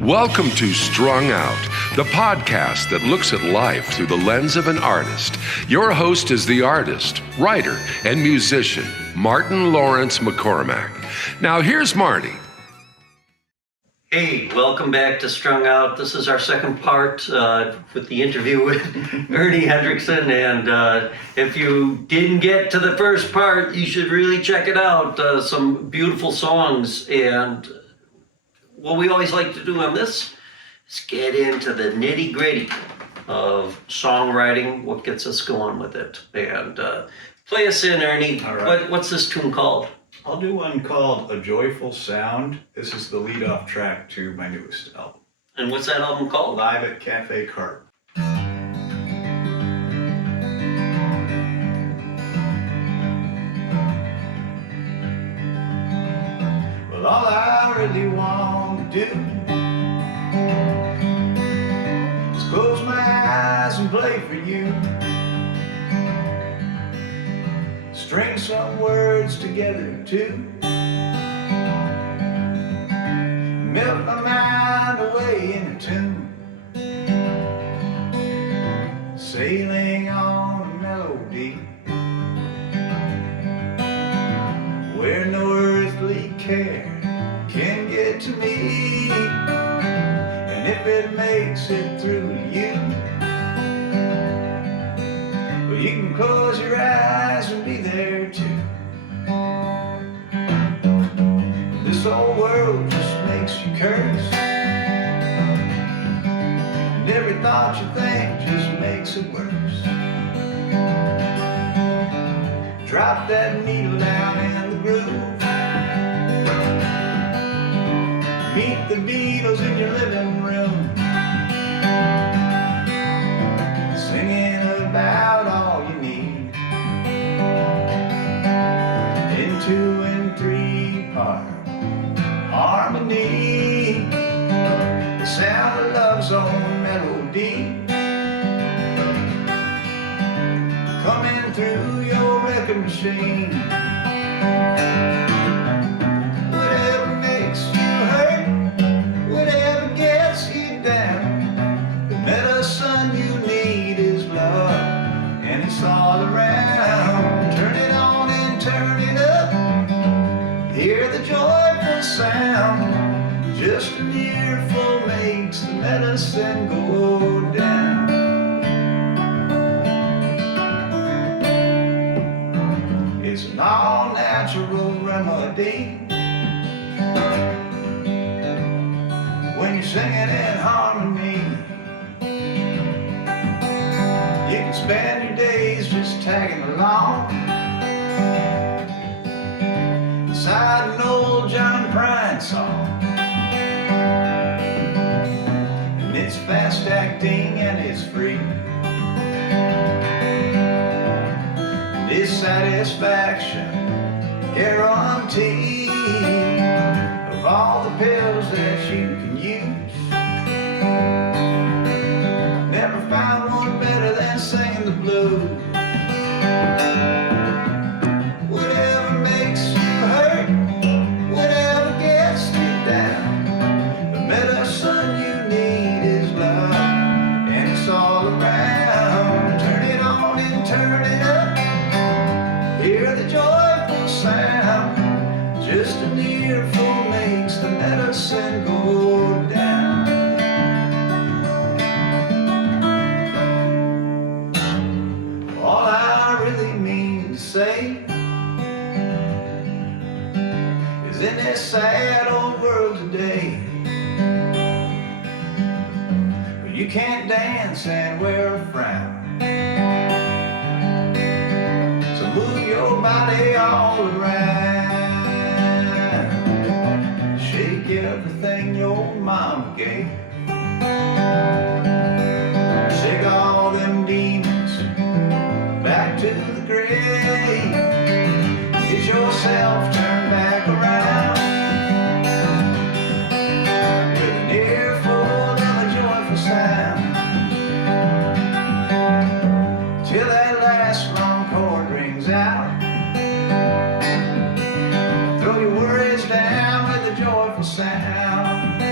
Welcome to Strung Out, the podcast that looks at life through the lens of an artist. Your host is the artist, writer, and musician, Martin Lawrence McCormack. Now here's Marty. Hey, welcome back to Strung Out. This is our second part with the interview with Ernie Hendrickson. And if you didn't get to the first part, you should really check it out. Some beautiful songs. And what we always like to do on this is get into the nitty-gritty of songwriting, what gets us going with it. And play us in, Ernie. All right. What's this tune called? I'll do one called A Joyful Sound. This is the lead-off track to my newest album. And what's that album called? Live at Cafe Cart. Well, all I really want to do is close my eyes and play for you. String some words together too. Melt my mind away in a tune. Sailing on a melody where no earthly care can get to me. And if it makes it through to you, well, you can close your eyes and be there too. This whole world just makes you curse, and every thought you think just makes it worse. Drop that needle down in the groove. Meet the Beatles in your living room, singing about all you need in 2 and 3 part harmony. The sound of love's own melody coming through your record machine. Whatever makes you hurt, whatever gets you down, the medicine you need is love, and it's all around. Turn it on and turn it up. Hear the joyful sound. Just an earful makes the medicine go down. It's an all-natural remedy when you're singing in harmony. You can spend your days just tagging along inside an old John Prine song. And it's fast acting and it's free. And it's satisfaction guarantee of all the pills that you can use. Never found one better than singing the blues. Whatever makes you hurt, whatever gets you down, the medicine you need is love, and it's all around. Turn it on and turn it up. Hear the joyful sound. Just an earful makes the medicine go down. All I really mean to say is in this sad old world today, where you can't dance and wear a frown, so move your body all around. Shake everything your mama gave. Shake all them demons back to the grave. Get yourself turned back around with an earful of a joyful sound, till that last long chord rings out. Throw your worries down with a joyful sound.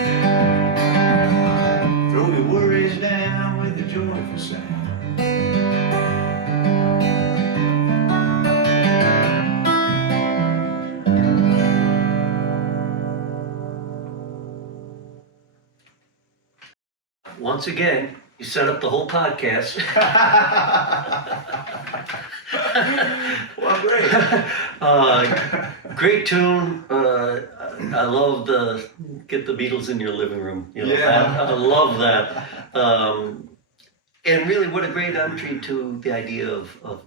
once again, you set up the whole podcast. Well, great. Great tune. I love the get the Beatles in your living room. You know, Yeah. I love that. And really, what a great entry to the idea of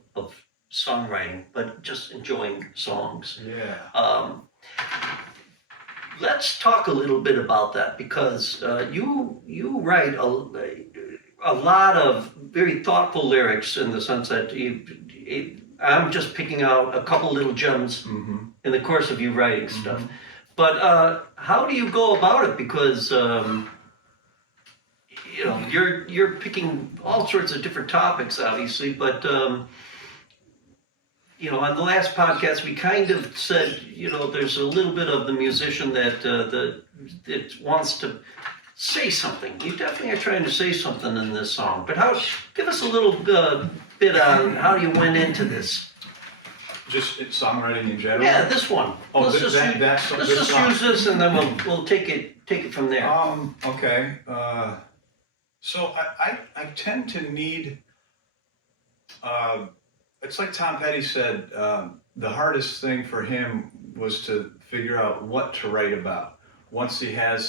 songwriting, but just enjoying songs. Yeah. Let's talk a little bit about that, because you write a lot of very thoughtful lyrics, in the sense that I'm just picking out a couple little gems in the course of you writing stuff. But how do you go about it? Because you know, you're picking all sorts of different topics, obviously, but you know, on the last podcast, we kind of said, you know, there's a little bit of the musician that that wants to say something. You definitely are trying to say something in this song. But give us a little bit on how you went into this. Just songwriting in general? Yeah, this one. Oh, let's this just song. use this, and then we'll take it from there. Okay. So I tend to need. It's like Tom Petty said. The hardest thing for him was to figure out what to write about. Once he had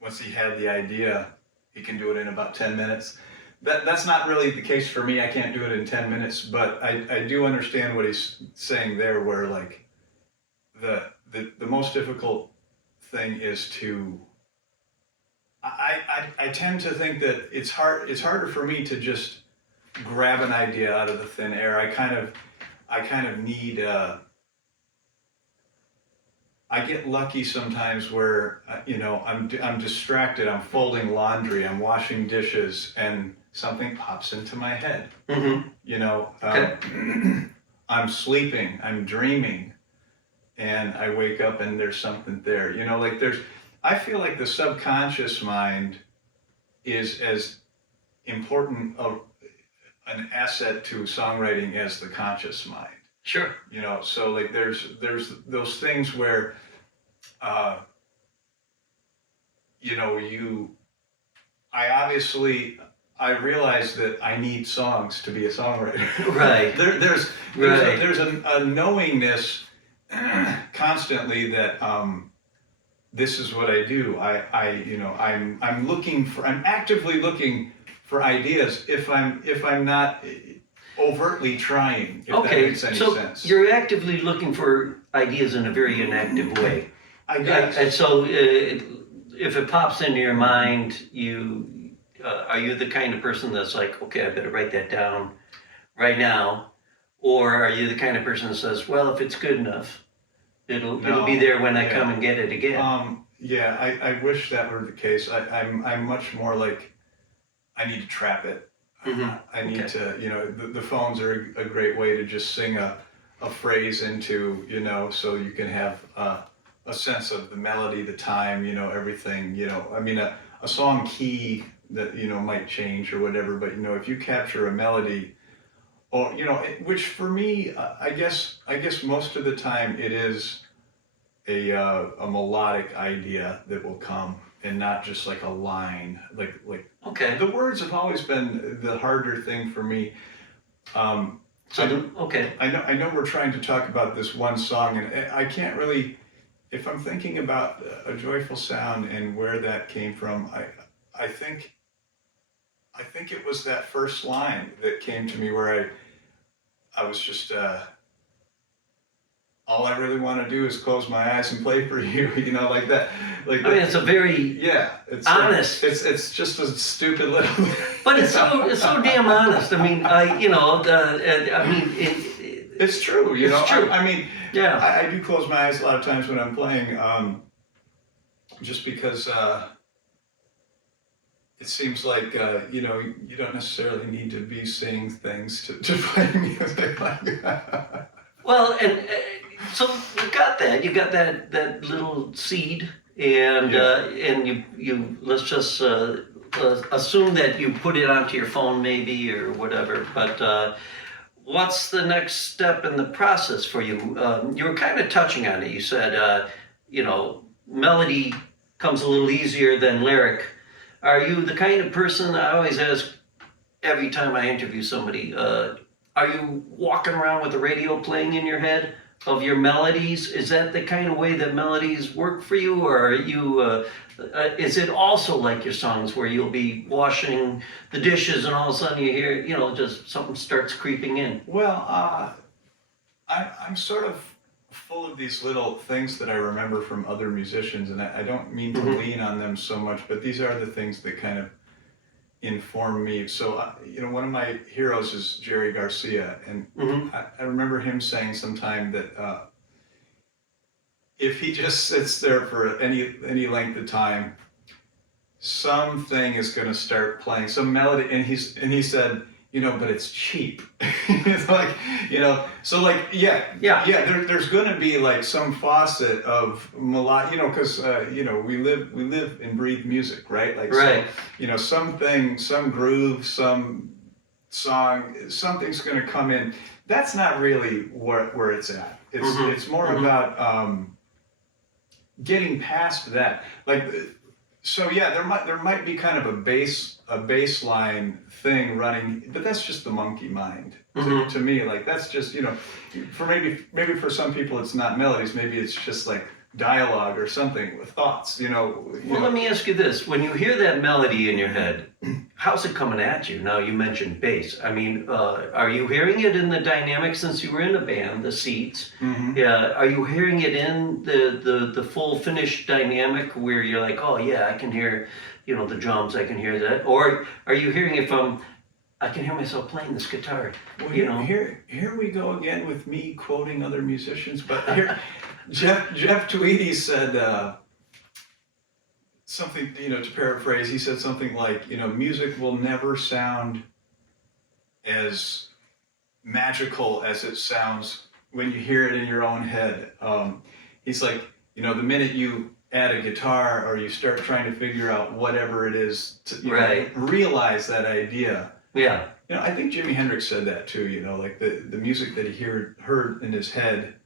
the idea, he can do it in about 10 minutes. That's not really the case for me. I can't do it in 10 minutes, but I do understand what he's saying there, where like the most difficult thing is to. I tend to think that it's harder for me to just grab an idea out of the thin air. I kind of need. I get lucky sometimes where you know I'm distracted. I'm folding laundry. I'm washing dishes, and something pops into my head. You know, I'm sleeping. I'm dreaming, and I wake up and there's something there. You know, like I feel like the subconscious mind is as important an asset to songwriting as the conscious mind. Sure. You know, so like there's those things where, you know, I realize that I need songs to be a songwriter. Right. There's a knowingness constantly that this is what I do. I'm actively looking for ideas if I'm not overtly trying, if that makes any sense. So you're actively looking for ideas in a very inactive way. I guess. And so if it pops into your mind, are you the kind of person that's like, okay, I better write that down right now? Or are you the kind of person that says, well, if it's good enough, it'll be there when I come and get it again? I wish that were the case. I'm much more like, I need to trap it. I need to, you know, the phones are a great way to just sing a phrase into, you know, so you can have a sense of the melody, the time, you know, everything, you know. I mean, a song key that, you know, might change or whatever, but, you know, if you capture a melody, or, you know, which for me, I guess most of the time it is a melodic idea that will come, and not just like a line, like. Okay. The words have always been the harder thing for me. I know we're trying to talk about this one song, and I can't really, if I'm thinking about A Joyful Sound and where that came from, I think it was that first line that came to me, where I was just, all I really want to do is close my eyes and play for you, you know, like that. Like I mean, it's a very it's honest. It's just a stupid little. But it's so damn honest. I mean, It's true, you know. It's true. I mean, yeah. I do close my eyes a lot of times when I'm playing, just because it seems like you know, you don't necessarily need to be saying things to play music like that. Well, and so you got that little seed, and you let's just assume that you put it onto your phone maybe or whatever. But what's the next step in the process for you? You were kind of touching on it. You said you know, melody comes a little easier than lyric. Are you the kind of person, I always ask every time I interview somebody, are you walking around with the radio playing in your head of your melodies? Is that the kind of way that melodies work for you? Or are you, is it also like your songs where you'll be washing the dishes and all of a sudden you hear, just something starts creeping in? Well, I'm sort of full of these little things that I remember from other musicians, and I don't mean to lean on them so much, but these are the things that kind of inform me. So, one of my heroes is Jerry Garcia, and I remember him saying sometime that if he just sits there for any length of time, something is going to start playing, some melody, and he said, but it's cheap. It's like, so like, there's going to be like some faucet of melodic, because, we live and breathe music, right? Like, right. So, something, some groove, some song, something's going to come in. That's not really where it's at. It's more about getting past that. Like, so yeah, there might be kind of a baseline thing running, but that's just the monkey mind to me. Like, that's just, for maybe for some people it's not melodies, maybe it's just like dialogue or something with thoughts. Well, let me ask you this: when you hear that melody in your head, how's it coming at you? Now, you mentioned bass. I mean, are you hearing it in the dynamic, since you were in a band, the seats? Yeah. Are you hearing it in the full finished dynamic where you're like, oh yeah, I can hear, the drums, I can hear that? Or are you hearing it from, I can hear myself playing this guitar? Well, here we go again with me quoting other musicians, but here, Jeff Tweedy said something, to paraphrase, he said something like, music will never sound as magical as it sounds when you hear it in your own head. He's like, the minute you add a guitar or you start trying to figure out whatever it is to realize that idea. Yeah. I think Jimi Hendrix said that too, like the music that he heard in his head,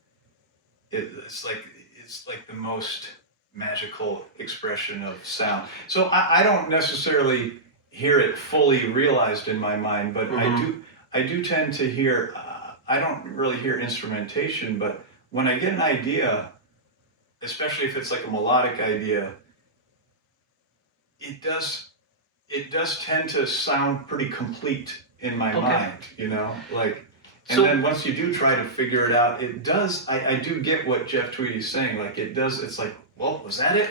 it's like the most magical expression of sound. So I don't necessarily hear it fully realized in my mind, but I do tend to hear, I don't really hear instrumentation, but when I get an idea, especially if it's like a melodic idea, it does tend to sound pretty complete in my mind, and then once you do try to figure it out, it does, I do get what Jeff Tweedy's saying, like it's like, well, was that it?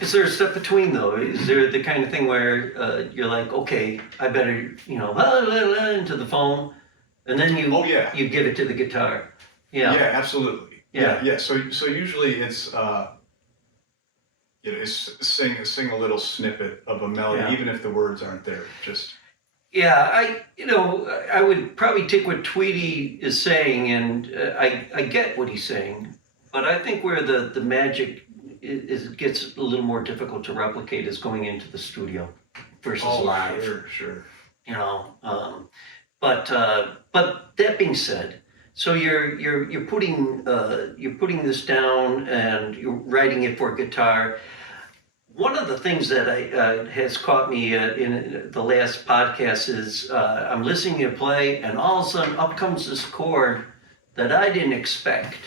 Is there a step between, though? Is there the kind of thing where you're like, okay, I better, into the phone, and then you give it to the guitar? Yeah. Yeah, absolutely. Yeah. So usually it's, sing a little snippet of a melody, even if the words aren't there. Just. Yeah, I would probably take what Tweedy is saying, and I get what he's saying, but I think where the magic gets a little more difficult to replicate is going into the studio versus live. Sure. But that being said, so you're putting this down and you're writing it for guitar. One of the things that has caught me in the last podcast is I'm listening to you play, and all of a sudden up comes this chord that I didn't expect.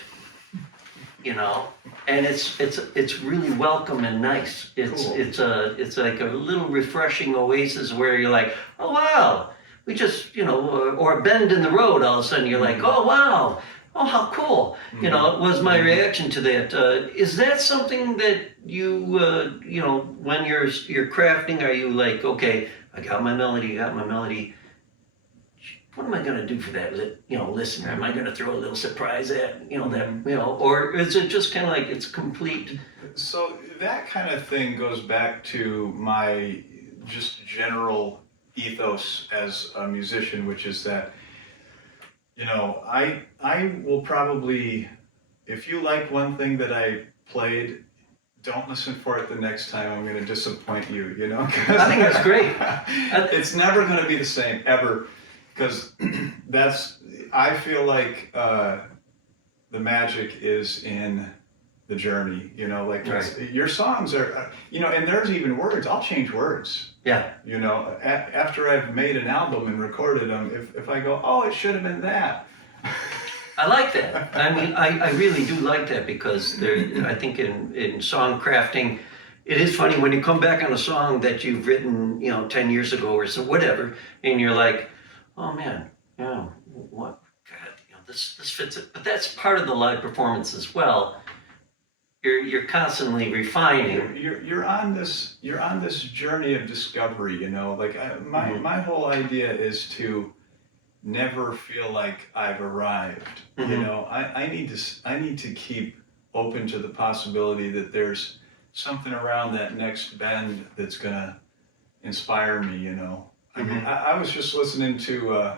And it's really welcome and nice. It's like a little refreshing oasis where you're like, oh wow, we just or a bend in the road. All of a sudden you're like, oh wow, oh how cool. It was my reaction to that. Is that something that you when you're crafting, are you like, okay, I got my melody. What am I going to do for that listener? Am I going to throw a little surprise at or is it just kind of like it's complete? So that kind of thing goes back to my just general ethos as a musician, which is that I will probably, if you like one thing that I played, don't listen for it the next time. I'm going to disappoint you. I think that's great. It's never going to be the same ever. Because I feel like the magic is in the journey, you know, like Right. your songs are, you know, and there's even words, I'll change words, Yeah. you know, after I've made an album and recorded them, if I go, oh, it should have been that. I like that. I mean, I really do like that because I think in song crafting, it is funny when you come back on a song that you've written, you know, 10 years ago or so, whatever, and you're like, oh man, you know, what, God, you know, this fits it. But that's part of the live performance as well. You're constantly refining. You're on this journey of discovery, you know, like my whole idea is to never feel like I've arrived. You know, I need to keep open to the possibility that there's something around that next bend that's gonna inspire me, you know. I mean, I was just listening to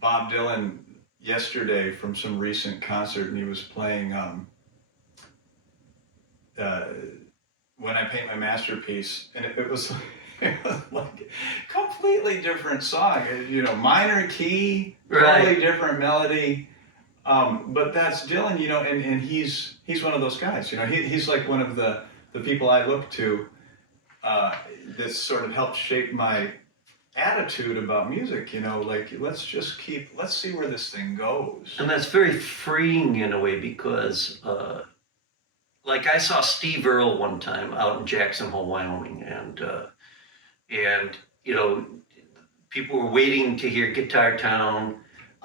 Bob Dylan yesterday from some recent concert, and he was playing When I Paint My Masterpiece, and it was like a completely different song, you know, minor key, totally different melody, but that's Dylan, you know, and he's one of those guys, you know, he's like one of the people I look to that sort of helped shape my attitude about music, you know, like let's see where this thing goes. And that's very freeing in a way because like I saw Steve Earle one time out in Jackson Hole, Wyoming, and you know, people were waiting to hear Guitar Town,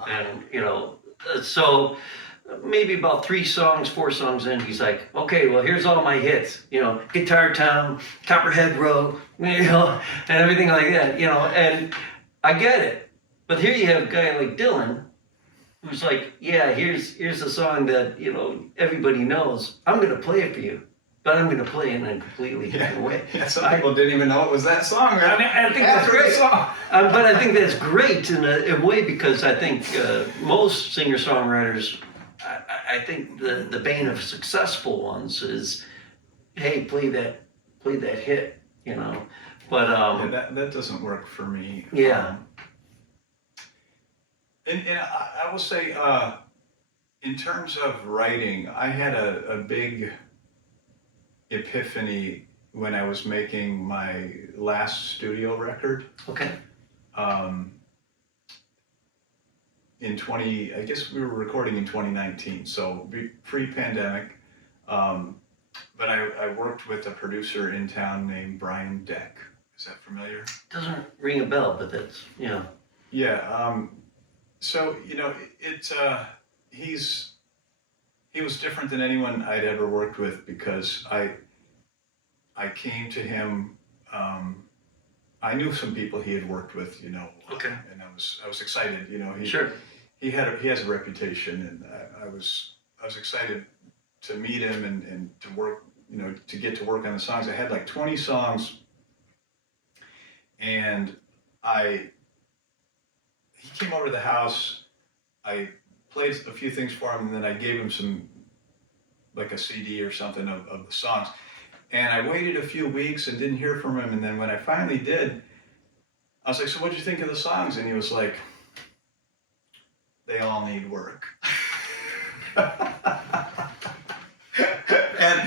and you know, so maybe about 4 songs in, he's like, okay, well, here's all my hits, you know, Guitar Town, Copperhead Row, you know, and everything like that, you know, and I get it. But here you have a guy like Dylan, who's like, yeah, here's a song that, you know, everybody knows. I'm going to play it for you, but I'm going to play it in a completely different way. Yeah, some people didn't even know it was that song. Right? I mean, I think that's great. But I think that's great in a way because I think most singer-songwriters, I think the bane of successful ones is, hey, play that hit, you know. But yeah, that doesn't work for me. Yeah. And I will say, in terms of writing, I had a big epiphany when I was making my last studio record. Okay. I guess we were recording in 2019, so pre-pandemic. But I worked with a producer in town named Brian Deck. Is that familiar? Doesn't ring a bell, but that's, you know. Yeah. So, you know, he was different than anyone I'd ever worked with because I came to him. I knew some people he had worked with, you know. Okay. And I was excited, you know. Sure. He has a reputation, and I was excited to meet him and to work, you know, to get to work on the songs. I had like 20 songs, and he came over to the house. I played a few things for him, and then I gave him some, like a CD or something of the songs. And I waited a few weeks and didn't hear from him. And then when I finally did, I was like, so what'd you think of the songs? And he was like, they all need work. and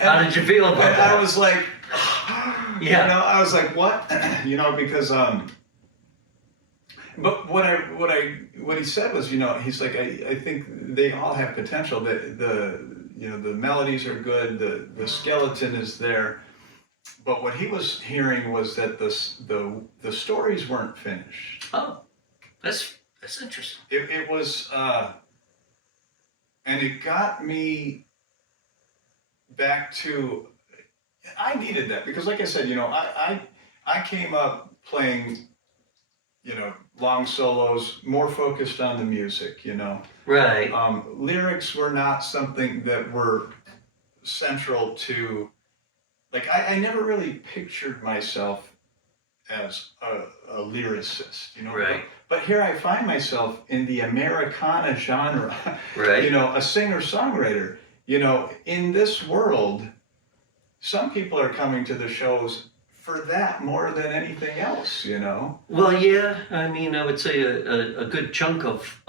How did you feel about that? I was like, yeah. You know, I was like, what? You know, because, but what he said was, you know, he's like, I think they all have potential. You know, the melodies are good, the skeleton is there, but what he was hearing was that the stories weren't finished. Oh, that's interesting. It was, and it got me back to, I needed that because, like I said, you know, I came up playing, you know, long solos, more focused on the music, you know. Right. Lyrics were not something that were central to, like, I never really pictured myself as a lyricist, you know. Right. But here I find myself in the Americana genre, Right. you know, a singer-songwriter. You know, in this world, some people are coming to the shows for that more than anything else, you know? Well, yeah. I mean, I would say a good chunk of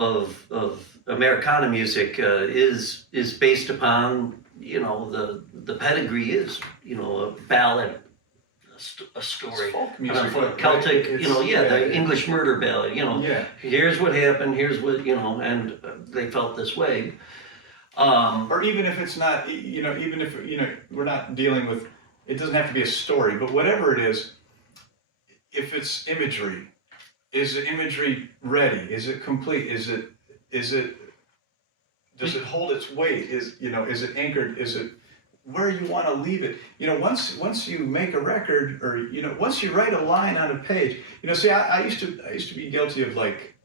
Americana music is based upon the pedigree is, a ballad, a story, It's folk music, a right? Celtic, It's- the English murder ballad, Yeah. here's what happened, here's what, and they felt this way. Or even if it's not, even if, we're not dealing with, it doesn't have to be a story, but whatever it is, if it's imagery, is the imagery ready? Is it complete? Does it hold its weight? Is it anchored? Is it where you want to leave it? Once you make a record, or once you write a line on a page, see, I used to be guilty of like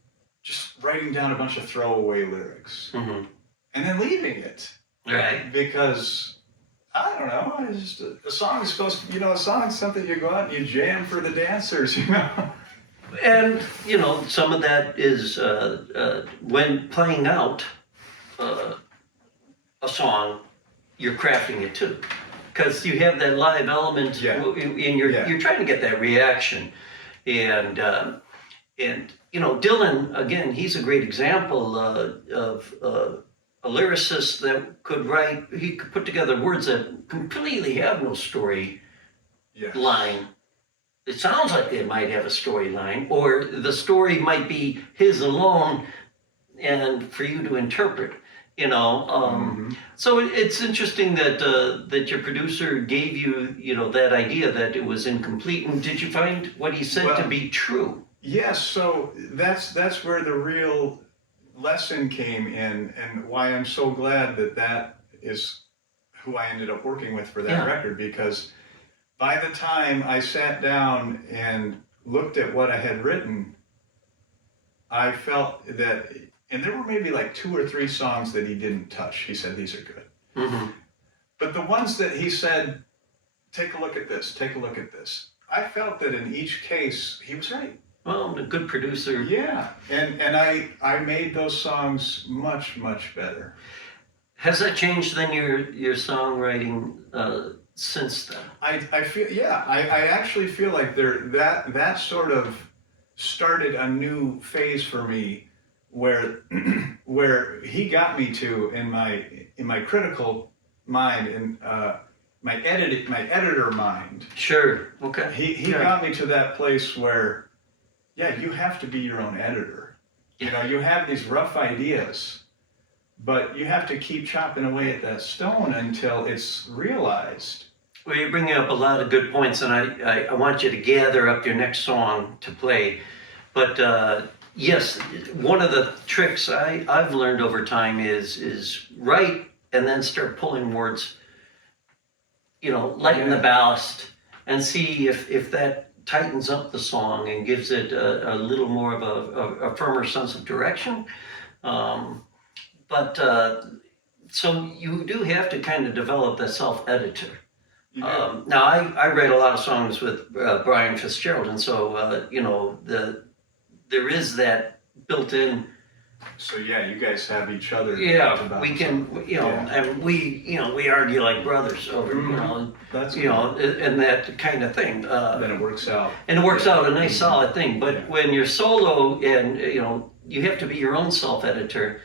just writing down a bunch of throwaway lyrics Mm-hmm. and then leaving it. Right. Because I don't know, it's just a song is supposed to, a song's something you go out and you jam for the dancers, And, some of that is when playing out a song, you're crafting it too. Because you have that live element, Yeah. and you're trying to get that reaction. And Dylan, again, he's a great example of a lyricist that could write, he could put together words that completely have no story line. It sounds like they might have a storyline, or the story might be his alone, and for you to interpret. So it's interesting that your producer gave you that idea that it was incomplete. And did you find what he said to be true? Yes. So that's where the real lesson came in, and why I'm so glad that is who I ended up working with for that record, because by the time I sat down and looked at what I had written, I felt that, and there were maybe like 2 or 3 songs that he didn't touch. He said, these are good. Mm-hmm. But the ones that he said, take a look at this, take a look at this, I felt that in each case, he was right. Well, a good producer. Yeah, and I made those songs much, much better. Has that changed then your songwriting since then? I feel, I actually feel like that sort of started a new phase for me, where he got me to in my critical mind, in my editor mind. Sure. Okay. He got me to that place where, you have to be your own editor. You have these rough ideas, but you have to keep chopping away at that stone until it's realized. Well, you're bringing up a lot of good points, and I want you to gather up your next song to play. But yes, one of the tricks I've learned over time is write and then start pulling words, lighten the ballast, and see if that tightens up the song and gives it a little more of a firmer sense of direction. So you do have to kind of develop that self-editor. Now, I write a lot of songs with Brian Fitzgerald, and so, there is that built-in. So you guys have each other. We can, and we argue like brothers over, That's and that kind of thing. then it works out. And it works out a nice solid thing. But when you're solo and, you have to be your own self-editor,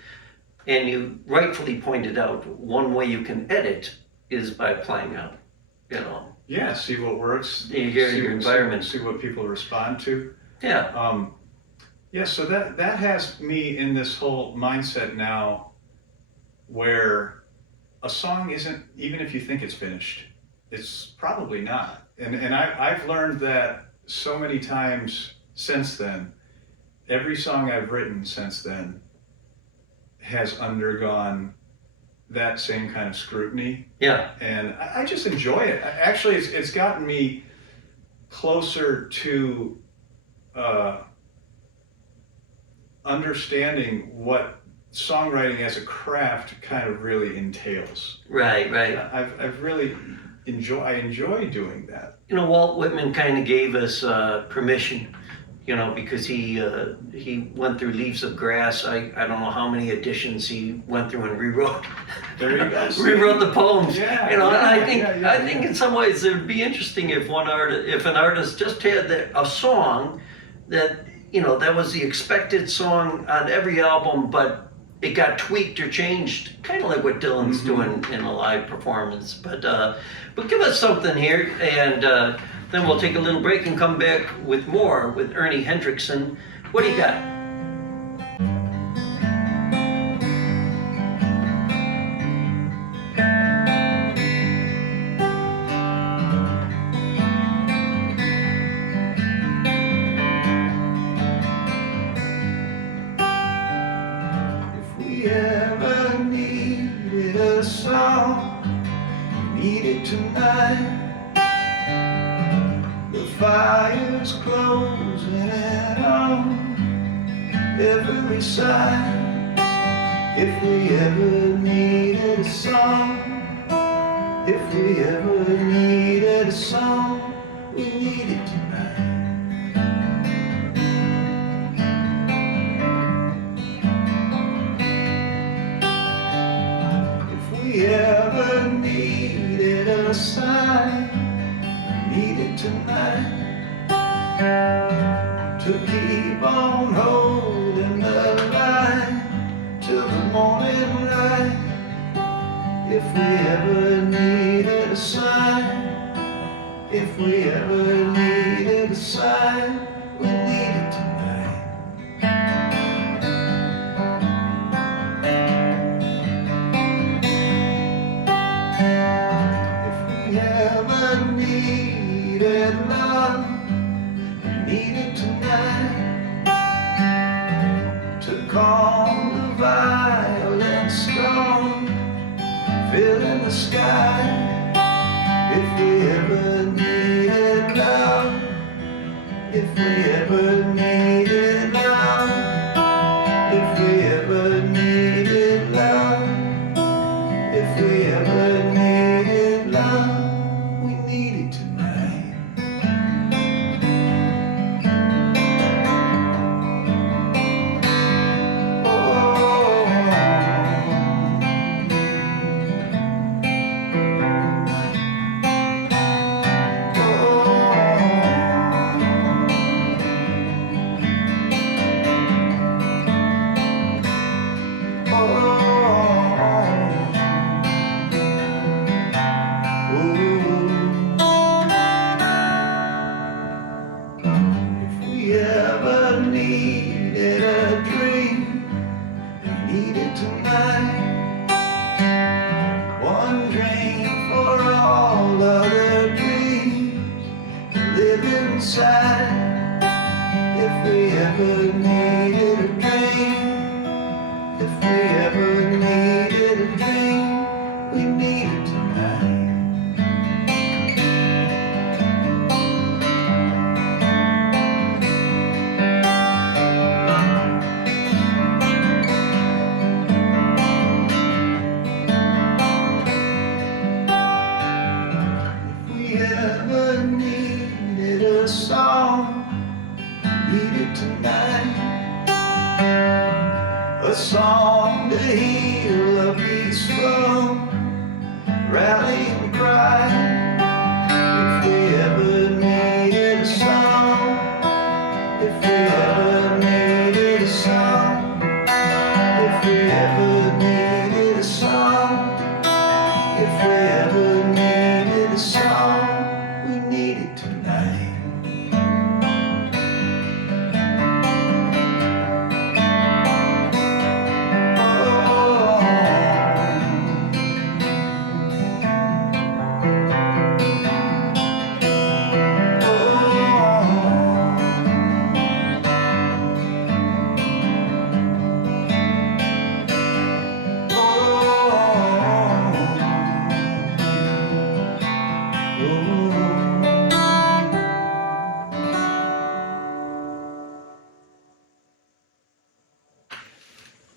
and you rightfully pointed out one way you can edit is by playing out, Yeah, see what works. You hear your environment. See what people respond to. Yeah. So that has me in this whole mindset now, where a song isn't, even if you think it's finished, it's probably not. And I've learned that so many times since then. Every song I've written since then has undergone that same kind of scrutiny. Yeah. And I just enjoy it. Actually, it's gotten me closer to understanding what songwriting as a craft kind of really entails. Right. I've really enjoy doing that. Walt Whitman kind of gave us permission, because he went through Leaves of Grass. I don't know how many editions he went through and rewrote. There you go. Rewrote the poems. Yeah. And I think in some ways it would be interesting if an artist just had a song that that was the expected song on every album, but it got tweaked or changed, kind of like what Dylan's doing in a live performance. But give us something here, and then we'll take a little break and come back with more with Ernie Hendrickson. What do you got? If we ever needed a song, we need it tonight. The fire's closing in on every side. If we ever needed a song, if we ever needed a song, we need it tonight. If we ever needed a sign, we need it tonight. To keep on holding the line till the morning light. If we ever needed a sign, if we ever needed a sign, we need it tonight. If we ever needed love, we need it tonight. To calm the violent storm filling the sky. If we ever needed love, if we ever needed love, if we ever needed love, if we ever needed love, we need it tonight. If we ever needed a dream, we need it tonight. One dream for all other dreams to live inside. If we ever needed a dream, if we ever needed a dream, we need it tonight. If we ever needed a song, we need it tonight. A song to heal a peaceful rallying cry. If we ever needed a song, if we ever needed a song, if we ever needed a song, if we ever needed a song, we need it tonight.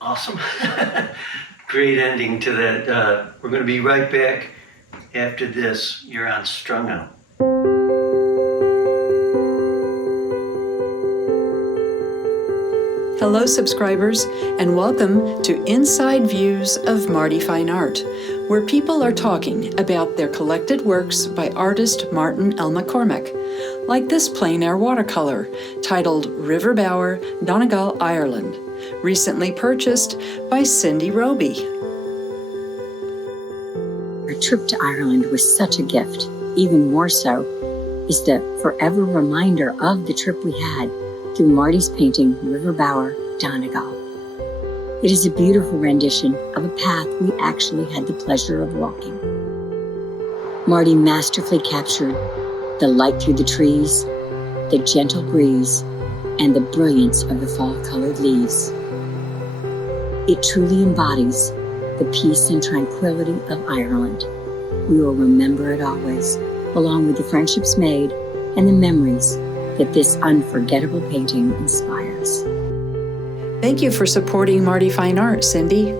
Awesome. Great ending to that. We're going to be right back after this. You're on Strung Out. Hello, subscribers, and welcome to Inside Views of Marty Fine Art, where people are talking about their collected works by artist Martin L. McCormick, like this plein air watercolor titled River Bower, Donegal, Ireland, recently purchased by Cindy Roby. Our trip to Ireland was such a gift. Even more so is the forever reminder of the trip we had through Marty's painting, River Bower, Donegal. It is a beautiful rendition of a path we actually had the pleasure of walking. Marty masterfully captured the light through the trees, the gentle breeze, and the brilliance of the fall-colored leaves. It truly embodies the peace and tranquility of Ireland. We will remember it always, along with the friendships made and the memories that this unforgettable painting inspires. Thank you for supporting Marty Fine Art, Cindy.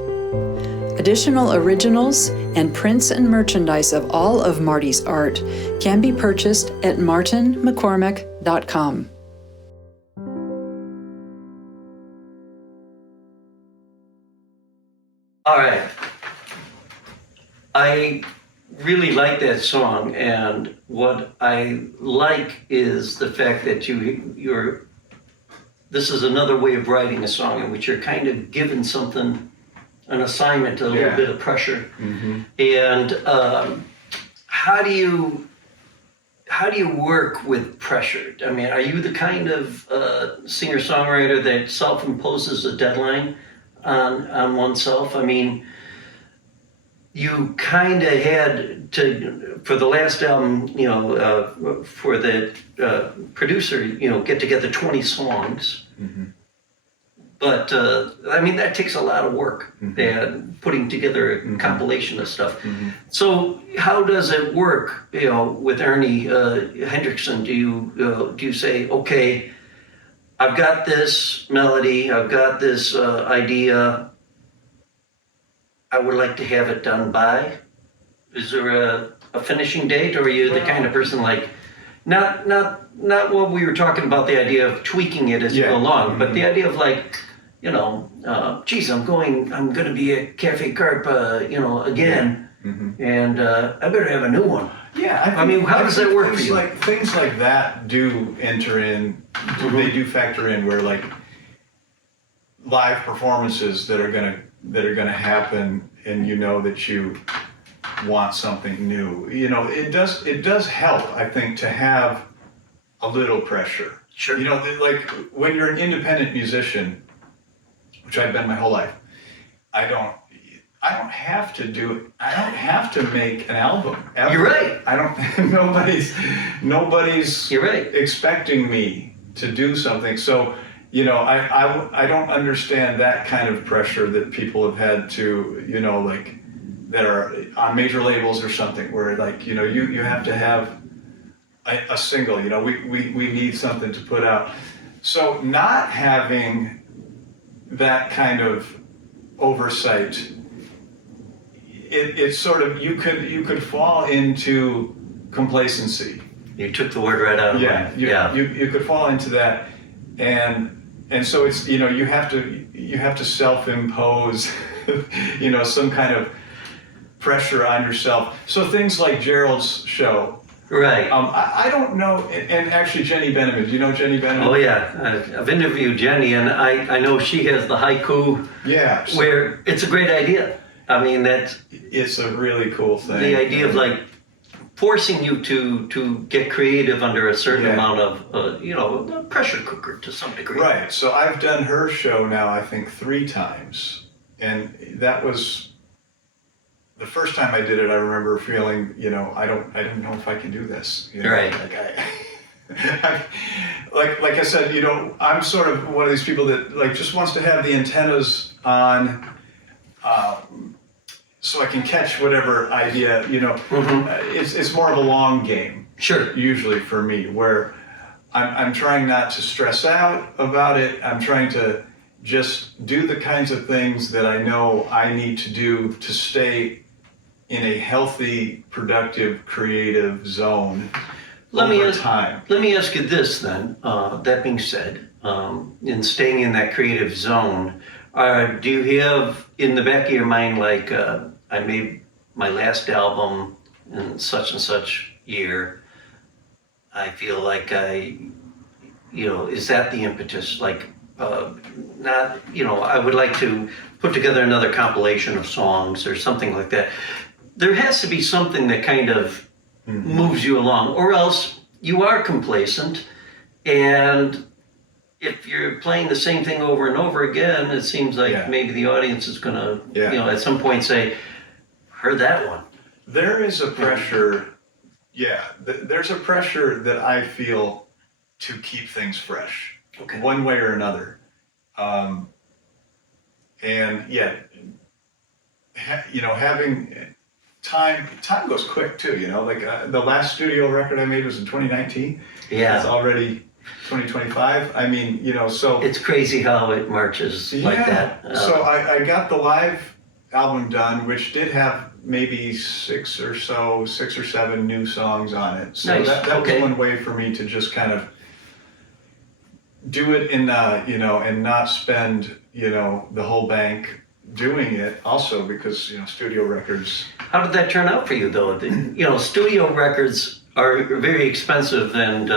Additional originals and prints and merchandise of all of Marty's art can be purchased at martinmccormick.com. All right. I really like that song, and what I like is the fact that this is another way of writing a song in which you're kind of given something, an assignment, a little bit of pressure. Mm-hmm. And how do you work with pressure? I mean, are you the kind of singer-songwriter that self-imposes a deadline on oneself? I mean, you kind of had to, for the last album, for the producer, get together 20 songs. Mm-hmm. But, I mean, that takes a lot of work, Mm-hmm. and putting together a Mm-hmm. compilation of stuff. Mm-hmm. So how does it work, with Ernie Hendrickson? Do you say, okay, I've got this melody, I've got this idea, I would like to have it done by? Is there a finishing date, or are you the kind of person like, not what we were talking about, the idea of tweaking it as you go along, Mm-hmm. but the idea of like, geez, I'm going to be at Cafe Carp, again, Mm-hmm. and I better have a new one. Yeah, I mean, how does that work for you? Things like that do enter in. Mm-hmm. They do factor in where like live performances that are gonna happen, and that you want something new. It does help, I think, to have a little pressure. Sure. Like when you're an independent musician, which I've been my whole life, I don't have to make an album ever. You're right. Nobody's You're right. expecting me to do something. So, I don't understand that kind of pressure that people have had to, like that are on major labels or something, where like, you have to have a single, we need something to put out. So not having that kind of oversight, it's sort of, you could fall into complacency. You took the word right out of mine. You could fall into that, and so it's, you have to self-impose some kind of pressure on yourself. So things like Gerald's show, Right. I don't know, and actually Jenny Beneman, do you know Jenny Beneman? Oh yeah, I've interviewed Jenny, and I know she has the haiku, Yeah. where it's a great idea. I mean, It's a really cool thing. the idea of like forcing you to get creative under a certain amount of, a pressure cooker to some degree. Right, so I've done her show now, I think 3 times, and that was, the first time I did it, I remember feeling, I don't know if I can do this. Right. Like I said, I'm sort of one of these people that like just wants to have the antennas on, so I can catch whatever idea. It's more of a long game. Sure. Usually for me, where I'm trying not to stress out about it. I'm trying to just do the kinds of things that I know I need to do to stay in a healthy, productive, creative zone over time. Let me ask you this then. That being said, in staying in that creative zone, do you have in the back of your mind like, I made my last album in such and such year, I feel like is that the impetus? Like, not, I would like to put together another compilation of songs or something like that. There has to be something that kind of moves you along, or else you are complacent. And if you're playing the same thing over and over again, it seems like maybe the audience is going to, at some point say, heard that one. There is a pressure, there's a pressure that I feel to keep things fresh, one way or another. Having time goes quick too, like the last studio record I made was in 2019. Yeah. It's already 2025. I mean, so. It's crazy how it marches like that. So I got the live album done, which did have maybe 6 or 7 new songs on it. So nice. that was one way for me to just kind of do it in, and not spend, the whole bank doing it also because, studio records. How did that turn out for you though? Studio records are very expensive and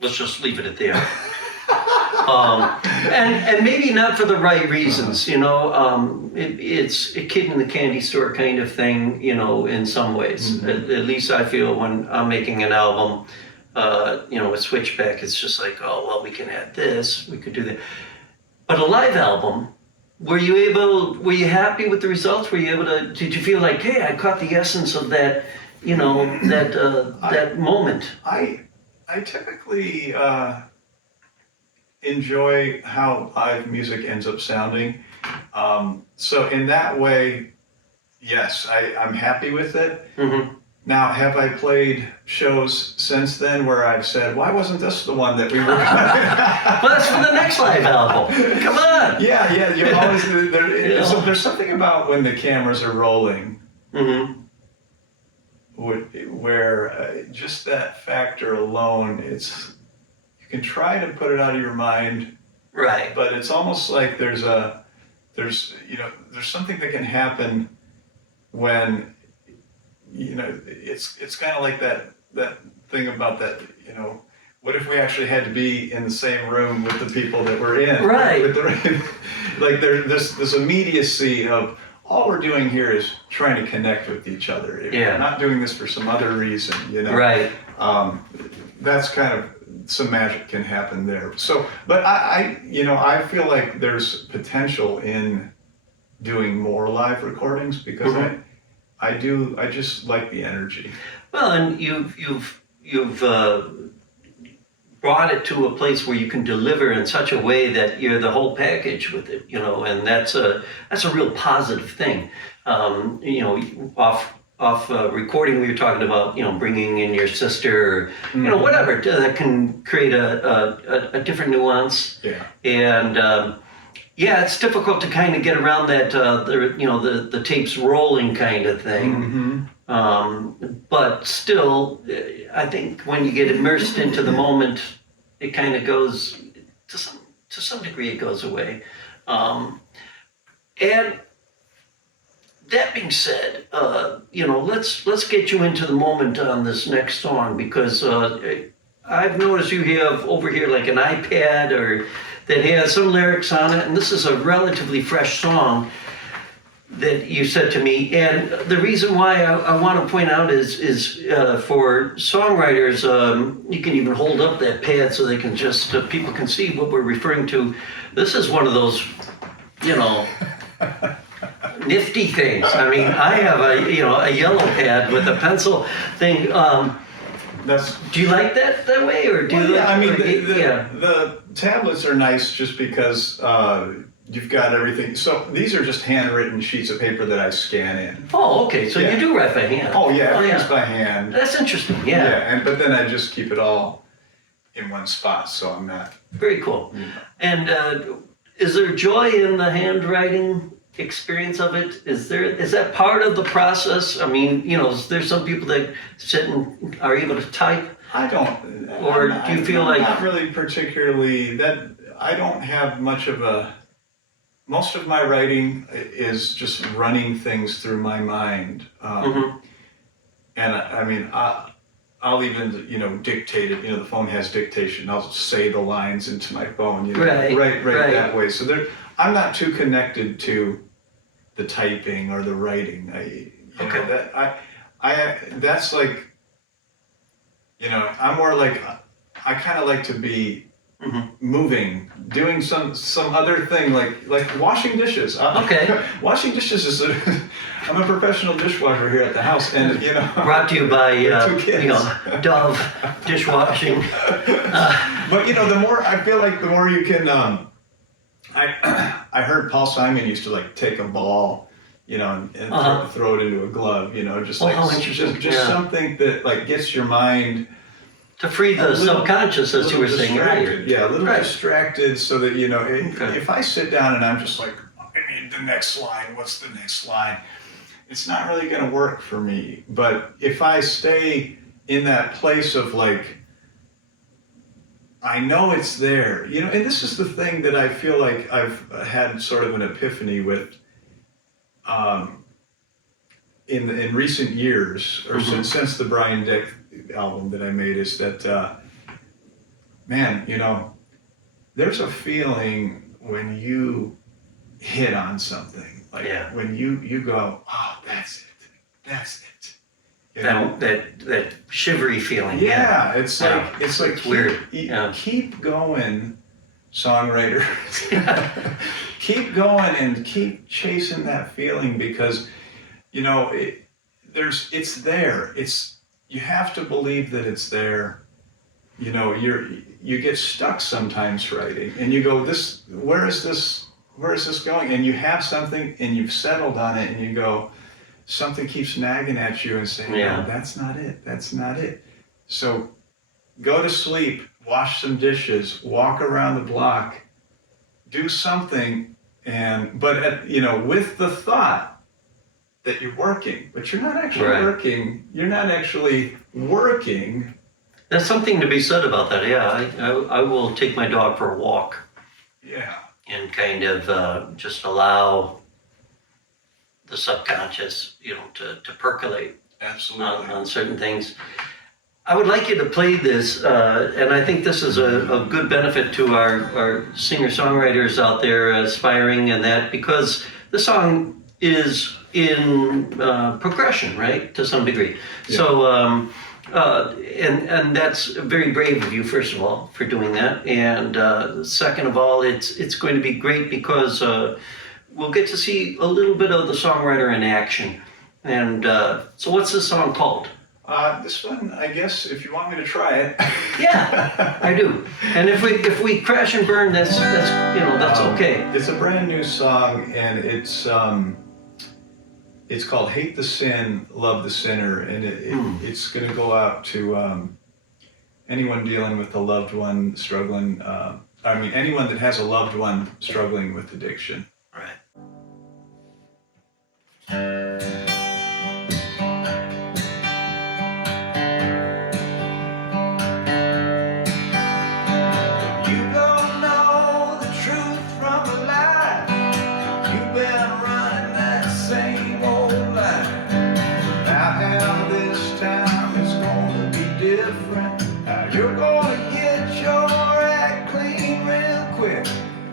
let's just leave it at there. And maybe not for the right reasons, it's a kid in the candy store kind of thing, in some ways. At least I feel when I'm making an album, with Switchback, it's just like, oh, well, we can add this, we could do that. But a live album, were you happy with the results? Did you feel like, hey, I caught the essence of that, that moment? I typically enjoy how live music ends up sounding. So in that way, yes, I'm happy with it. Now, have I played shows since then where I've said, why wasn't this the one that we were going to... Well, that's for the next live album. Come on. Yeah, you're always... So there's something about when the cameras are rolling where just that factor alone, you can try to put it out of your mind, right? But it's almost like there's something that can happen when it's kind of like that thing about that, what if we actually had to be in the same room with the people that we're in, right? Like there's this immediacy of all we're doing here is trying to connect with each other. We're not doing this for some other reason, Right. That's kind of, some magic can happen there. So, but I feel like there's potential in doing more live recordings because I just like the energy. Well, and you've brought it to a place where you can deliver in such a way that you're the whole package with it, and that's a real positive thing. Off recording, we were talking about, bringing in your sister, or, whatever, that can create a different nuance. Yeah. And it's difficult to kind of get around that, the tapes rolling kind of thing. But still, I think when you get immersed into the moment, it kind of goes, to some degree, it goes away. And that being said, let's get you into the moment on this next song, because I've noticed you have over here like an iPad or that has some lyrics on it, and this is a relatively fresh song that you said to me. And the reason why I want to point out is for songwriters, you can even hold up that pad so they can just, people can see what we're referring to. This is one of those, nifty things. I mean, I have a yellow pad with a pencil thing. Do you like that way, or do you? I mean, the tablets are nice just because you've got everything. So these are just handwritten sheets of paper that I scan in. Oh, okay. So you do write by hand. Oh yeah, everything's by hand. That's interesting. But then I just keep it all in one spot, so I'm not. Very cool. And is there joy in the handwriting experience of it? Is that part of the process? I mean, there's some people that sit and are able to type. I don't. Or do you feel like not really particularly that? I don't have much of a. Most of my writing is just running things through my mind, and I mean, I'll even, dictate it. The phone has dictation. I'll say the lines into my phone, Right. that way. So I'm not too connected to the typing or the writing. That's like, I'm more like, I kind of like to be moving, doing some other thing, like washing dishes. Okay. Washing dishes is I'm a professional dishwasher here at the house, and Brought to you by two kids. Dove dishwashing. But I feel like the more you can. I heard Paul Simon used to like take a ball, and throw it into a glove, just something that like gets your mind. To free the subconscious, as you were saying earlier. Yeah, a little distracted, so that if I sit down and I'm just like, I need the next line. What's the next line? It's not really going to work for me. But if I stay in that place of like, I know it's there, and this is the thing that I feel like I've had sort of an epiphany with, in recent years, or since the Brian Dick album that I made, is that, man, there's a feeling when you hit on something, like when you go, oh, that's it. That shivery feeling. Yeah, it's like weird. Keep going, songwriter. Keep going and keep chasing that feeling, because it's there. You have to believe that it's there. You get stuck sometimes writing, and you go, where is this going? And you have something, and you've settled on it, and you go, something keeps nagging at you and saying, no, that's not it. So go to sleep, wash some dishes, walk around the block, do something, but with the thought that you're working, but you're not actually working. You're not actually working. There's something to be said about that. Yeah, I will take my dog for a walk. Yeah. And kind of just allow the subconscious, to percolate. Absolutely. On certain things. I would like you to play this, and I think this is a good benefit to our singer-songwriters out there aspiring, and that because the song is in progression, right, to some degree. Yeah. So, and that's very brave of you, first of all, for doing that. And second of all, it's going to be great because we'll get to see a little bit of the songwriter in action. And so what's this song called? This one, I guess, if you want me to try it. Yeah, I do. And if we crash and burn, that's okay. It's a brand new song, and it's called "Hate the Sin, Love the Sinner," and it's going to go out to anyone dealing with a loved one struggling. Anyone that has a loved one struggling with addiction. Right.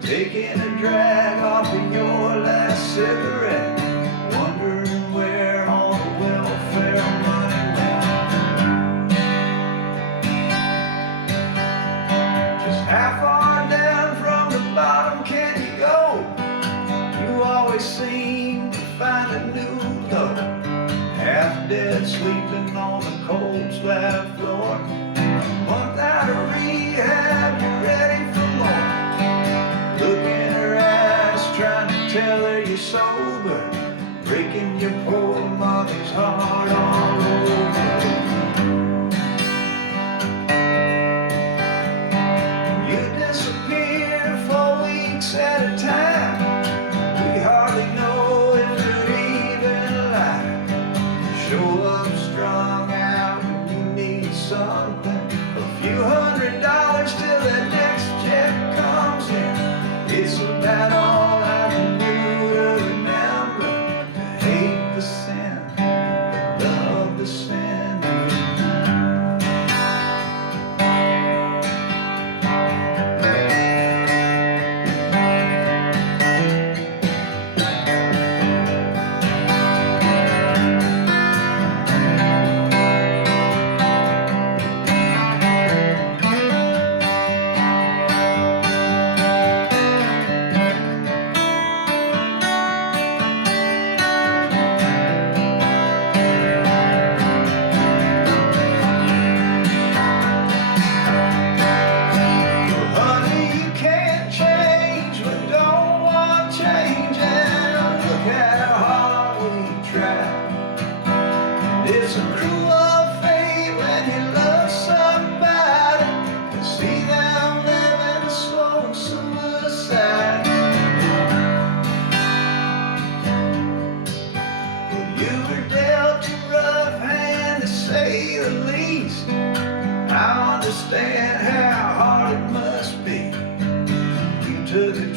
Taking a drag off of your last cigarette, wondering where all the welfare money went. Just how far down from the bottom can you go? You always seem to find a new low, half dead, sleeping on the cold slab floor. A month out of rehab, you're ready for more. Look in her eyes, trying to tell her you're sober, breaking your poor mommy's heart all over. You disappear for weeks at a time. We hardly know if you're even alive. You show up strung out when you need something, a few $100 till that next check comes in. It's about all I can do to remember, to hate the sin, to love the sin.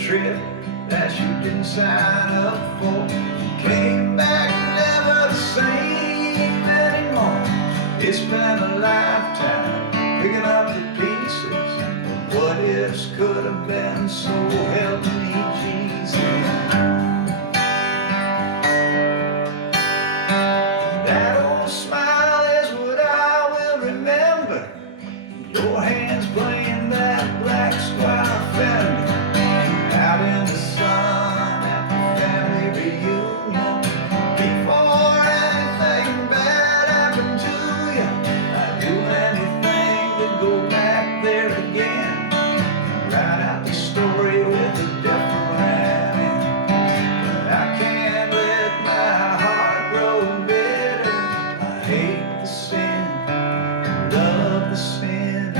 trip that you didn't sign up for. You came back never the same anymore. It's been a lifetime picking up the pieces of what ifs could have been, so help me Jesus. That old smile is what I will remember. Your hands playing that black squire Fender out in the sun at the family reunion. Before anything bad happened to you, I'd do anything to go back there again, write out the story with a different ending. But I can't let my heart grow bitter. I hate the sin, love the sinner.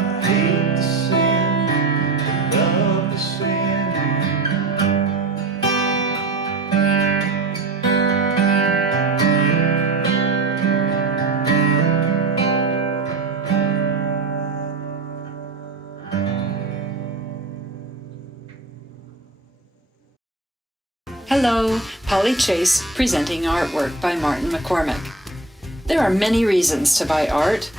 I hate the sin, love the sinner. Hello, Polly Chase presenting artwork by Martin McCormick. There are many reasons to buy art.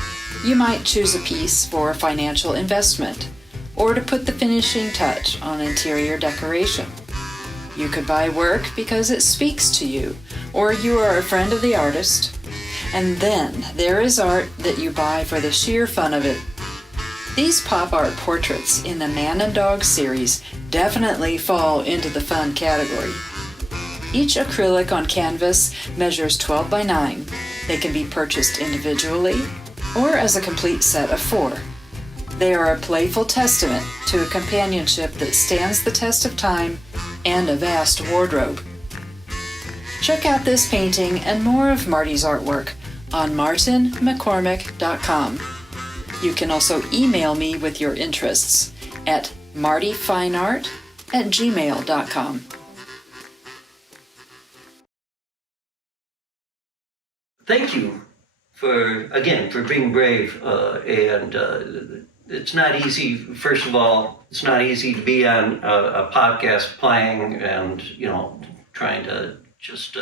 You might choose a piece for financial investment or to put the finishing touch on interior decoration. You could buy work because it speaks to you or you are a friend of the artist. And then there is art that you buy for the sheer fun of it. These pop art portraits in the Man and Dog series definitely fall into the fun category. Each acrylic on canvas measures 12 by 9. They can be purchased individually or as a complete set of 4. They are a playful testament to a companionship that stands the test of time and a vast wardrobe. Check out this painting and more of Marty's artwork on martinmccormick.com. You can also email me with your interests at martyfineart@gmail.com. Thank you for being brave. It's not easy. First of all, it's not easy to be on a podcast playing and, trying to just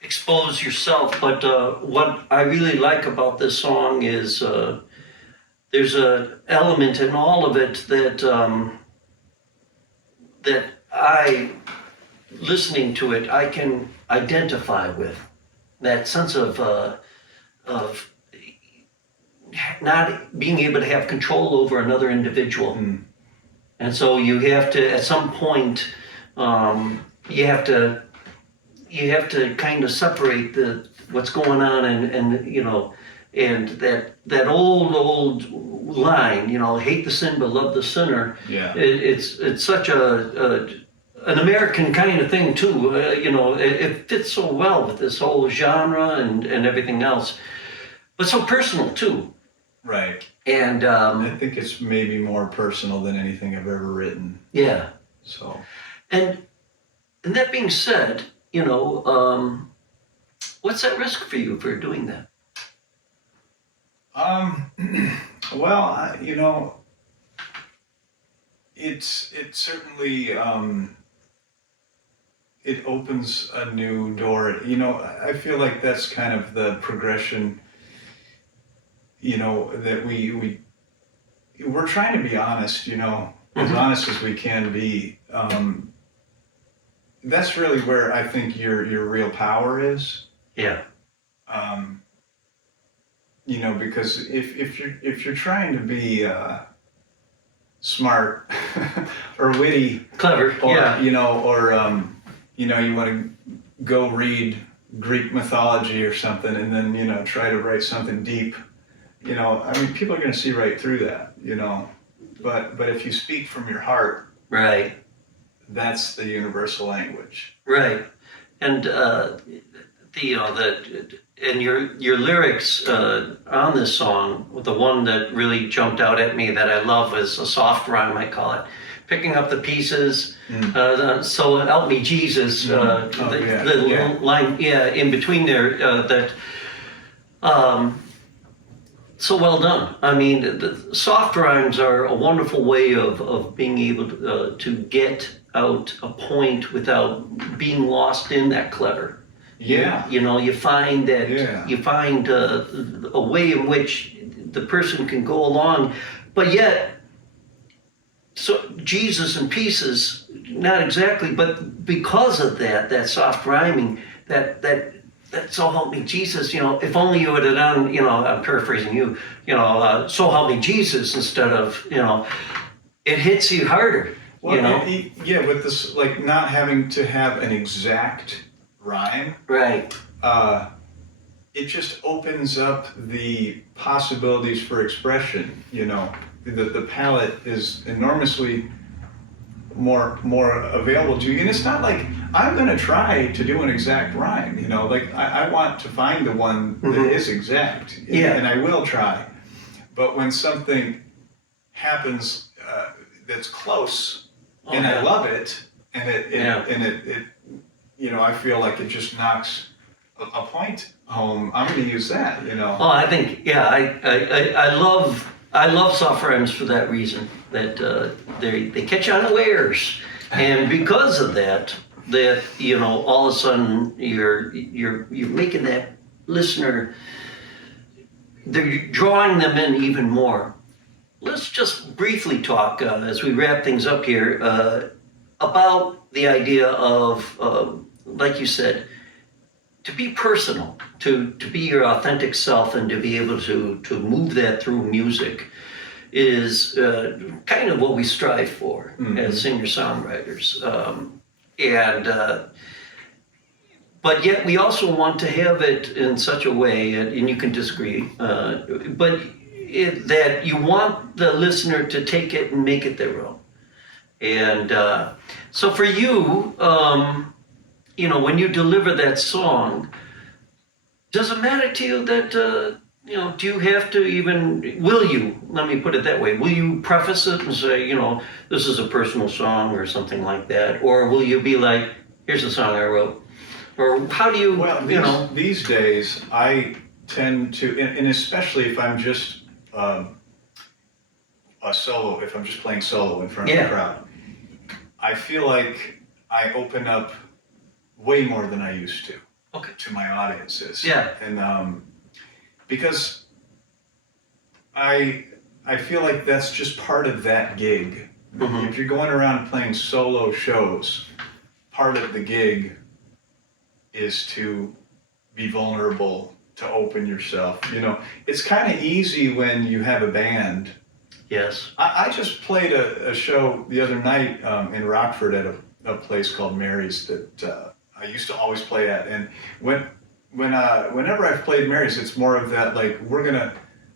expose yourself. But what I really like about this song is there's an element in all of it that listening to it, I can identify with. That sense of not being able to have control over another individual. And so you have to, at some point, you have to kind of separate what's going on and that old line, hate the sin but love the sinner. Yeah. It's such an American kind of thing too. It fits so well with this whole genre and everything else, but so personal too. Right. And I think it's maybe more personal than anything I've ever written. yeah. So. And that being said, what's at risk for you for doing that? Well, it's certainly it opens a new door. I feel like that's kind of the progression. That we're trying to be honest. As honest as we can be. That's really where I think your real power is. Yeah. Because if you're trying to be smart or witty, Clever. or yeah. you want to go read Greek mythology or something, and then try to write something deep. People are going to see right through that. But if you speak from your heart, Right. that's the universal language. Right. And and your lyrics on this song, the one that really jumped out at me that I love is a soft rhyme, I call it. Picking up the pieces, so help me Jesus, the line, in between there, so well done. I mean, the soft rhymes are a wonderful way of being able to get out a point without being lost in that clever. Yeah. You know, you find that Yeah. you find a way in which the person can go along, but yet, so Jesus in pieces, not exactly, but because of that soft rhyming, that so help me Jesus, you know, if only you would have done, you know, I'm paraphrasing you, so help me Jesus instead of, you know, it hits you harder, Well, you know. yeah, with this, like not having to have an exact rhyme, Right. it just opens up the possibilities for expression. You know, the palette is enormously more available to you, and it's not like I'm going to try to do an exact rhyme. You know, like I want to find the one that is exact, and I will try. But when something happens that's close, and I love it, and it you know, I feel like it just knocks a point home, I'm going to use that, you know. Oh, I think, yeah, I love soft rhymes for that reason, that they catch on unawares, and because of that you know, all of a sudden you're making that listener, they're drawing them in even more. Let's just briefly talk as we wrap things up here about the idea of, like you said, to be personal, to be your authentic self, and to be able to move that through music is kind of what we strive for as singer-songwriters. But yet we also want to have it in such a way, and you can disagree, but that you want the listener to take it and make it their own. And so for you, you know, when you deliver that song, does it matter to you that, you know, do you have to even, will you, let me put it that way, will you preface it and say, you know, this is a personal song or something like that? Or will you be like, here's the song I wrote? Or how do you, well, you know? These days, I tend to, and especially if I'm just a solo, if I'm just playing solo in front of a crowd, I feel like I open up way more than I used to to my audiences. Yeah. And because I feel like that's just part of that gig. If you're going around playing solo shows, part of the gig is to be vulnerable, to open yourself. You know, it's kind of easy when you have a band. Yes. I just played a show the other night in Rockford at a place called Mary's that I used to always play at. And whenever I've played Mary's, it's more of that, like,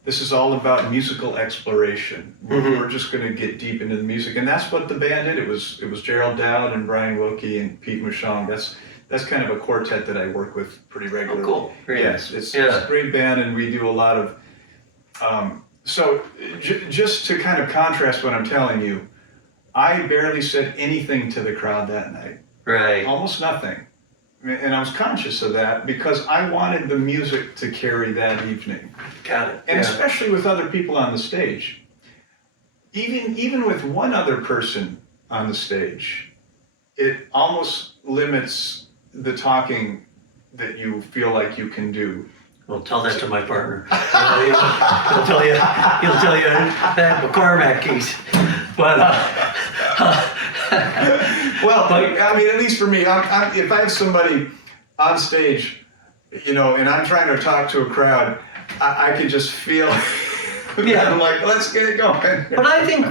this is all about musical exploration. We're just going to get deep into the music. And that's what the band did. It was Gerald Dowd and Brian Wilkie and Pete Mouchon. That's kind of a quartet that I work with pretty regularly. Oh, cool. Very nice. It's a great band, and we do a lot of... So just to kind of contrast what I'm telling you, I barely said anything to the crowd that night. Right. Almost nothing. And I was conscious of that because I wanted the music to carry that evening. Got it. And especially with other people on the stage. Even with one other person on the stage, it almost limits the talking that you feel like you can do. Well, tell that to my partner. He'll tell you that McCormack case. But well, I mean, at least for me, if I have somebody on stage, you know, and I'm trying to talk to a crowd, I can just feel. I'm like, let's get it going. But I think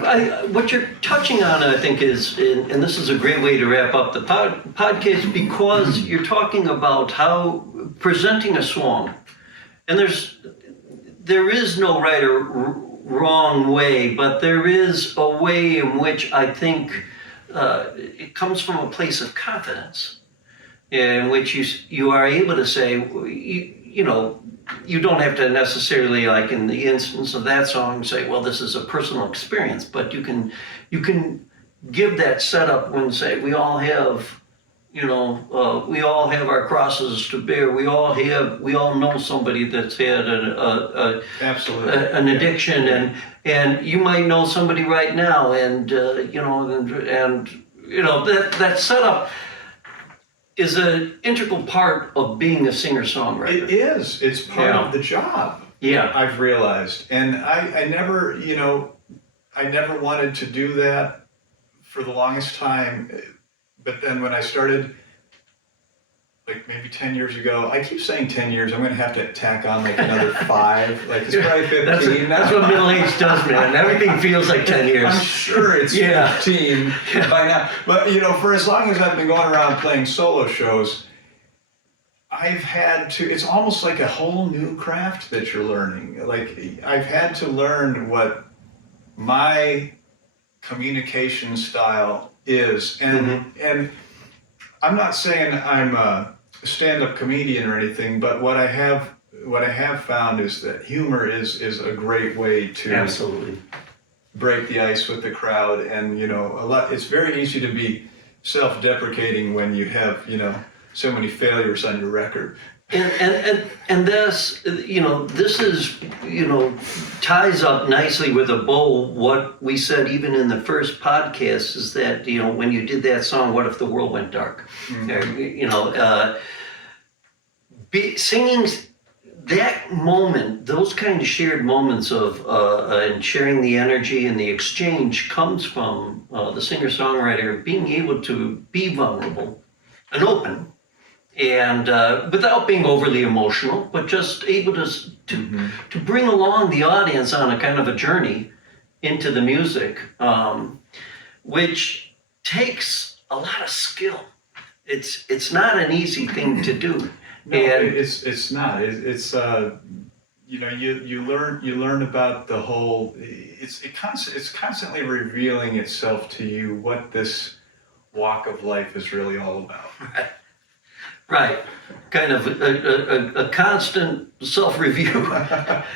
what you're touching on, I think, is, and this is a great way to wrap up the podcast, because you're talking about how presenting a song, and there is no right or wrong way, but there is a way in which I think it comes from a place of confidence, in which you are able to say, you know, you don't have to necessarily, like in the instance of that song, say, well, this is a personal experience, but you can give that setup and say, we all have we all have our crosses to bear. We all know somebody that's had Absolutely. an addiction, and you might know somebody right now, and that setup is an integral part of being a singer-songwriter. It is. It's part Yeah. of the job. Yeah. I've realized, and I never wanted to do that for the longest time. But then when I started, like maybe 10 years ago, I keep saying 10 years, I'm going to have to tack on like another 5. Like it's probably 15 That's what middle age does, man. Everything feels like 10 years. I'm sure it's 15 by now. But for as long as I've been going around playing solo shows, I've had to, it's almost like a whole new craft that you're learning. Like I've had to learn what my communication style is. And I'm not saying I'm a stand-up comedian or anything, but what I have found is that humor is a great way to Absolutely break the ice with the crowd. And it's very easy to be self-deprecating when you have so many failures on your record. And this this is ties up nicely with a bow what we said even in the first podcast, is that when you did that song "What If the World Went Dark," singing that moment, those kind of shared moments of and sharing the energy and the exchange comes from the singer-songwriter being able to be vulnerable and open. And without being overly emotional, but just able to bring along the audience on a kind of a journey into the music, which takes a lot of skill. It's not an easy thing to do. No, it's not. It's you learn about the whole. It's constantly revealing itself to you what this walk of life is really all about. Right, kind of a constant self-review,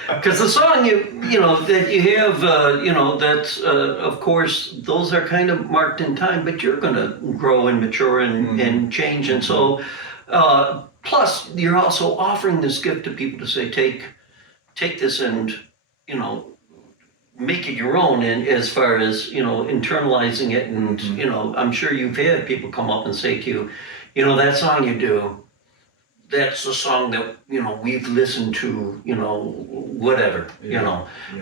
because the song that you have, that's of course those are kind of marked in time, but you're going to grow and mature and change, and so plus you're also offering this gift to people to say take this and make it your own, and as far as internalizing it, and I'm sure you've had people come up and say to you, that song you do, that's the song that, we've listened to, whatever,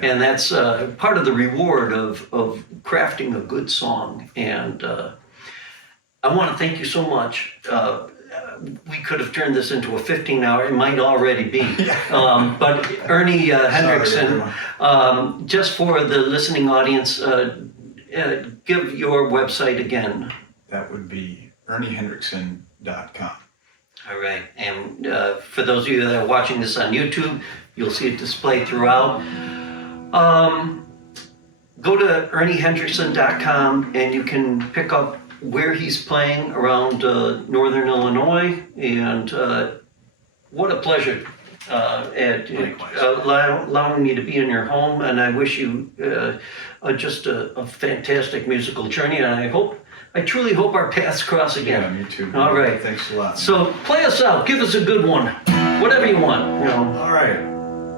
and that's part of the reward of crafting a good song. And I want to thank you so much. We could have turned this into a 15-hour, it might already be. But Ernie Hendrickson, just for the listening audience, give your website again. That would be ErnieHendrickson.com. All right, and for those of you that are watching this on YouTube, you'll see it displayed throughout. Go to ErnieHendrickson.com and you can pick up where he's playing around Northern Illinois, and what a pleasure allowing me to be in your home, and I wish you just a fantastic musical journey, and I truly hope our paths cross again. Yeah, me too. All right. Thanks a lot. So play us out. Give us a good one. Whatever you want. All right.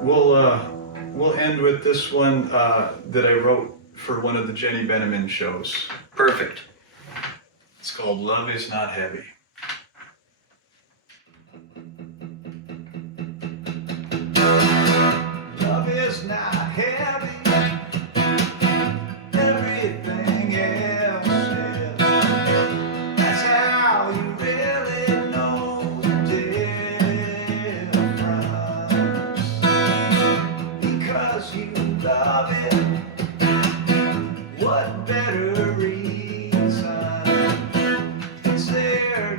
We'll end with this one that I wrote for one of the Jenny Beneman shows. Perfect. It's called "Love Is Not Heavy." Love is not heavy. Everything else is. That's how you really know the difference. Because you love it. What better reason is there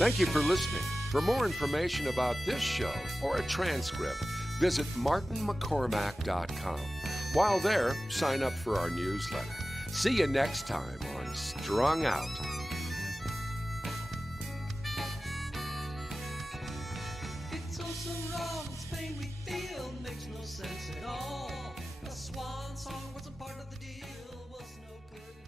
Thank you for listening. For more information about this show or a transcript, visit martinmccormack.com. While there, sign up for our newsletter. See you next time on Strung Out. It's all so wrong, this pain we feel makes no sense at all. A swan song wasn't part of the deal, was no good.